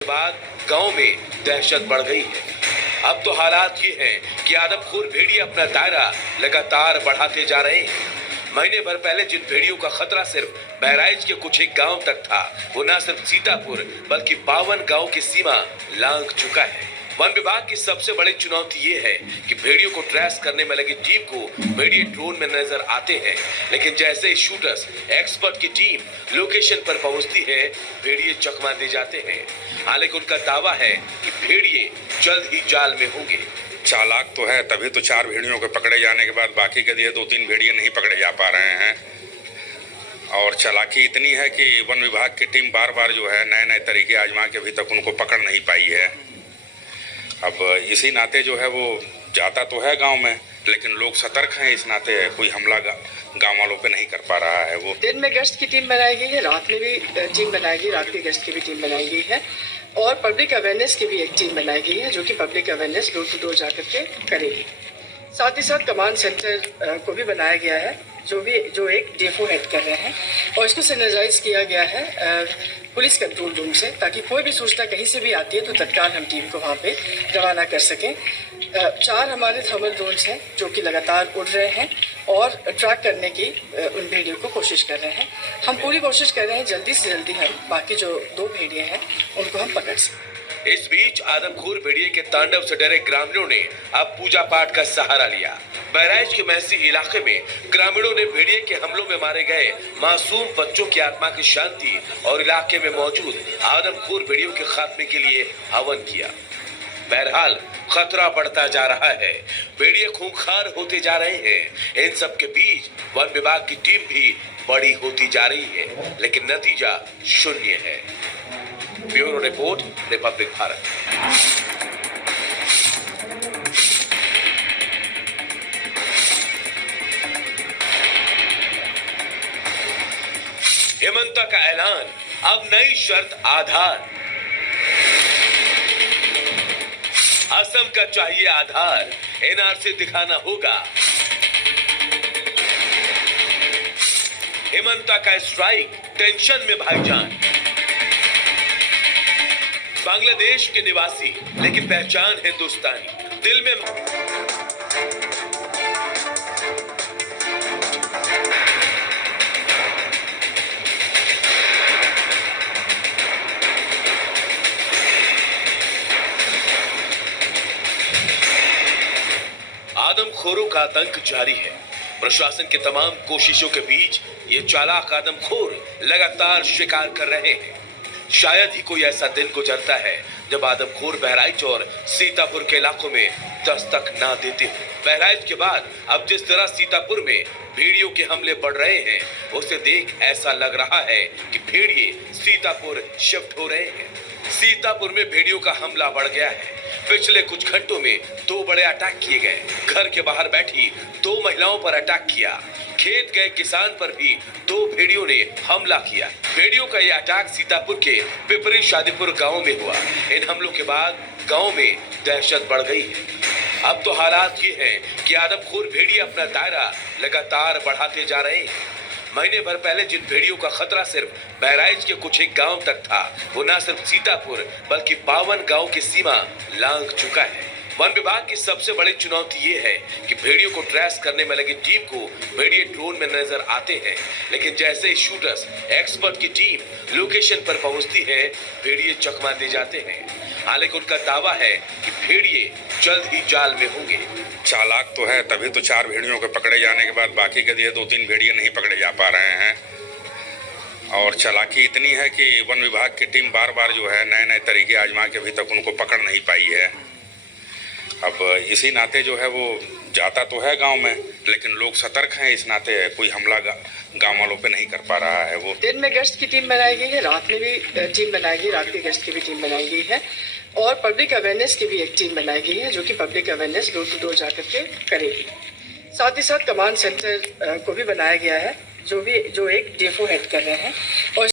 बाद गांव में दहशत बढ़ गई है। अब तो हालात ये हैं कि आदमखोर भेड़िए अपना दायरा लगातार बढ़ाते जा रहे हैं। महीने भर पहले जिन भेड़ियों का खतरा सिर्फ बहराइच के कुछ एक गांव तक था, वो न सिर्फ सीतापुर बल्कि 52 गांव की सीमा लांघ चुका है। वन विभाग की सबसे बड़ी चुनौती ये है कि भेड़ियों को ट्रेस करने में लगी टीम को भेड़िए ड्रोन में नजर आते हैं, लेकिन जैसे ही शूटर्स एक्सपर्ट की टीम लोकेशन पर पहुंचती है, भेड़िए चकमा दे जाते हैं। हालांकि उनका दावा है कि भेड़िए जल्द ही जाल में होंगे। चालाक तो है, तभी तो 4 भेड़ियों के पकड़े जाने के बाद बाकी के दिए 2-3 भेड़िए नहीं पकड़े जा पा रहे हैं। और चालाकी इतनी है कि वन विभाग की टीम बार बार जो है नए नए तरीके आजमा के अभी तक उनको पकड़ नहीं पाई है। अब इसी नाते जो है वो जाता तो है गांव में, लेकिन लोग सतर्क हैं, इस नाते कोई हमला गांव वालों पे नहीं कर पा रहा है। वो दिन में गश्त की टीम बनाई गई है, रात में भी टीम बनाई गई, रात की गश्त की भी टीम बनाई गई है और पब्लिक अवेयरनेस की भी एक टीम बनाई गई है जो कि public awareness door to door जाकर के करेगी। साथ ही साथ कमांड सेंटर को भी बनाया गया है जो एक डेफो हेड कर रहे हैं और इसको सिनर्जाइज किया गया है पुलिस कंट्रोल रूम से, ताकि कोई भी सूचना कहीं से भी आती है तो तत्काल हम टीम को वहाँ पे रवाना कर सकें। 4 हमारे थर्मल ड्रोन्स हैं जो कि लगातार उड़ रहे हैं और ट्रैक करने की उन भेड़ियों को कोशिश कर रहे हैं। हम पूरी कोशिश कर रहे हैं जल्दी से जल्दी हम बाकी जो 2 भेड़िए हैं उनको हम पकड़ सकें। इस बीच आदमखोर भेड़िए के तांडव से डरे ग्रामीणों ने अब पूजा पाठ का सहारा लिया। बहराइच के महसी इलाके में ग्रामीणों ने भेड़िए के हमलों में मारे गए मासूम बच्चों की आत्मा की शांति और इलाके में मौजूद आदमखोर भेड़ियों के खात्मे के लिए हवन किया। बहरहाल खतरा बढ़ता जा रहा है, भेड़िए खूंखार होते जा रहे हैं। इन सब के बीच वन विभाग की टीम भी बड़ी होती जा रही है, लेकिन नतीजा शून्य है। Bureau report, Republic Bharat. Hemant का ऐलान, अब नई शर्त आधार। असम का चाहिए आधार, एनआरसी दिखाना होगा। हेमंत का स्ट्राइक, टेंशन में भाईजान। बांग्लादेश के निवासी लेकिन पहचान हिंदुस्तानी, दिल में आदमखोरों का आतंक जारी है। प्रशासन की तमाम कोशिशों के बीच ये चालाक आदमखोर लगातार शिकार कर रहे हैं। शायद ही कोई ऐसा दिन गुजरता है जब आदमखोर बहराइच और सीतापुर के इलाकों में दस्तक ना देते हो। बहराइच के बाद अब जिस तरह सीतापुर में भेड़ियों के हमले बढ़ रहे हैं, उसे देख ऐसा लग रहा है कि भेड़िए सीतापुर शिफ्ट हो रहे हैं। सीतापुर में भेड़ियों का हमला बढ़ गया है। पिछले कुछ घंटों में 2 बड़े अटैक किए गए। घर के बाहर बैठी 2 महिलाओं पर अटैक किया। खेत गए किसान पर भी 2 भेड़ियों ने हमला किया। भेड़ियों का यह अटैक सीतापुर के पिपरी शादीपुर गांव में हुआ। इन हमलों के बाद गांव में दहशत बढ़ गई है। अब तो हालात ये हैं कि आदमखोर भेड़िए अपना दायरा लगातार बढ़ाते जा रहे हैं। महीने भर पहले जिन भेड़ियों का खतरा सिर्फ बहराइच के कुछ एक गांव तक था, वो न सिर्फ सीतापुर बल्कि 52 गांव की सीमा लांघ चुका है। वन विभाग की सबसे बड़ी चुनौती ये है कि भेड़ियों को ट्रेस करने में लगी टीम को भेड़िए ड्रोन में नजर आते हैं, लेकिन जैसे ही शूटर्स एक्सपर्ट की टीम लोकेशन पर पहुंचती है, भेड़िए चकमा दे जाते हैं। हालांकि उनका दावा है कि भेड़िए जल्द ही जाल में होंगे। चालाक तो है, तभी तो 4 भेड़ियों के पकड़े जाने के बाद बाकी के दिए 2-3 भेड़िए नहीं पकड़े जा पा रहे हैं। और चालाकी इतनी है कि वन विभाग की टीम बार बार जो है नए नए तरीके आजमा के अभी तक उनको पकड़ नहीं पाई है। अब इसी नाते जो है वो जाता तो है गांव में, लेकिन लोग सतर्क हैं, इस नाते कोई हमला गांव वालों पे नहीं कर पा रहा है। वो दिन में गश्त की टीम बनाई गई है, रात में भी टीम बनाई गई, रात की गश्त की भी टीम बनाई गई है और पब्लिक अवेयरनेस की भी एक टीम बनाई गई है जो कि public awareness door to door जाकर के करेगी। साथ ही साथ कमांड सेंटर को भी बनाया गया है जो एक डेफो हेड कर रहे हैं और